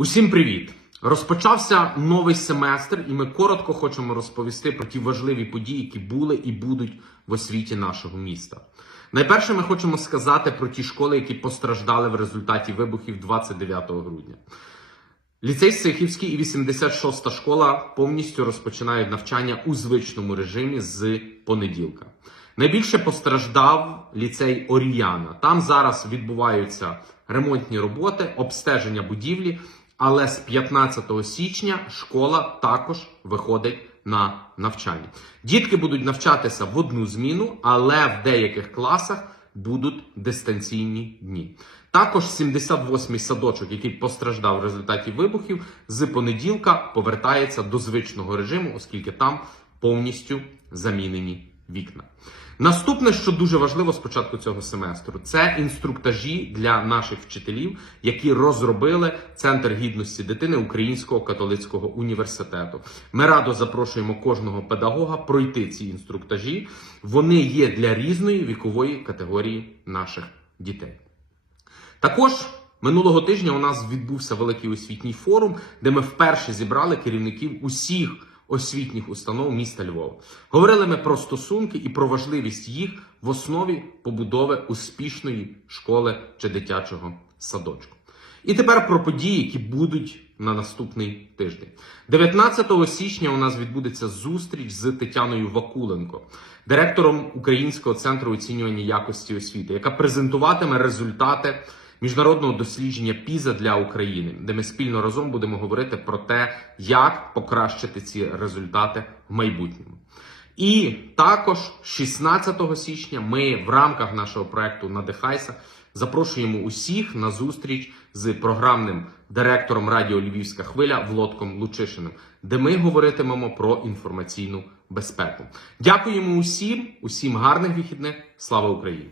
Усім привіт! Розпочався новий семестр, і ми коротко хочемо розповісти про ті важливі події, які були і будуть в освіті нашого міста. Найперше, ми хочемо сказати про ті школи, які постраждали в результаті вибухів 29 грудня. Ліцей Сихівський і 86-та школа повністю розпочинають навчання у звичному режимі з понеділка. Найбільше постраждав ліцей Оріяна. Там зараз відбуваються ремонтні роботи, обстеження будівлі, але з 15 січня школа також виходить на навчання. Дітки будуть навчатися в одну зміну, але в деяких класах будуть дистанційні дні. Також 78-й садочок, який постраждав в результаті вибухів, з понеділка повертається до звичного режиму, оскільки там повністю замінені вікна. Наступне, що дуже важливо з початку цього семестру, це інструктажі для наших вчителів, які розробили Центр гідності дитини Українського католицького університету. Ми радо запрошуємо кожного педагога пройти ці інструктажі. Вони є для різної вікової категорії наших дітей. Також минулого тижня у нас відбувся великий освітній форум, де ми вперше зібрали керівників усіх освітніх установ міста Львова. Говорили ми про стосунки і про важливість їх в основі побудови успішної школи чи дитячого садочку. І тепер про події, які будуть на наступний тиждень. 19 січня у нас відбудеться зустріч з Тетяною Вакуленко, директором Українського центру оцінювання якості освіти, яка презентуватиме результати міжнародного дослідження ПІЗа для України, де ми спільно разом будемо говорити про те, як покращити ці результати в майбутньому. І також 16 січня ми в рамках нашого проекту Надихайся запрошуємо усіх на зустріч з програмним директором Радіо Львівська хвиля Володком Лучишиним, де ми говоритимемо про інформаційну безпеку. Дякуємо усім, усім гарних вихідних. Слава Україні!